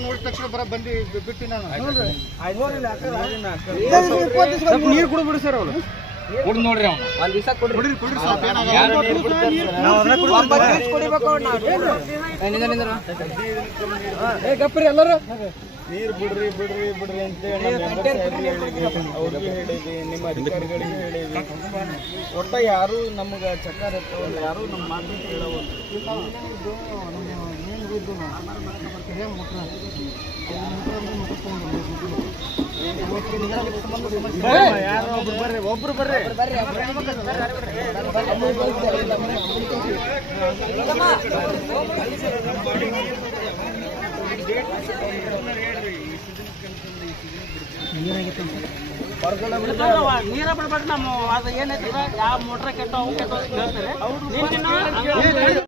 ನೋಡಿದ ತಕ್ಷಣ ಬರ ಬಂದು ಬಿಟ್ಟು ನಾನು. ನೀರು ಕುಡಿದ್ಬಿಡು ಸರ್ ಅವನು. ಕುಡ್ ನೋಡ್ರಿ ಅವ್ನು. ಒಂದ್ ದಿವಸ ಕೊಡ್ರಿ. ಕುಡೀರಿ ಸ್ವಲ್ಪ. ಗಪ್ರಿ ಎಲ್ಲರೂ. ನೀರು ಬಿಡ್ರಿ ಬಿಡ್ರಿ ಬಿಡ್ರಿ ಅಂತ ಹೇಳಿ ಅವ್ರಿಗೆ ನಿಮ್ಮ ಅಧಿಕಾರಿಗಳಿಗೆ ಹೇಳಿವಿ ಒಟ್ಟ ಯಾರು ನಮ್ಗೆ ಚಕ್ಕಾರ ಎತ್ತವಲ್ಲ ಯಾರು ನಮ್ಮ ಮಾತು ಕೇಳವಲ್ಲ ಯಾರೋ ಒಬ್ರು ಬರ್ರಿ ನೀರ ಬಿಡ್ಬೇಡ್ರಿ ನಮ್ಮ ಅದು ಏನೈತಿ ಯಾವ ಮೋಟ್ರ್ ಕೆಟ್ಟ ಅವು ಕೆಟ್ಟ ಹೇಳ್ತಾರೆ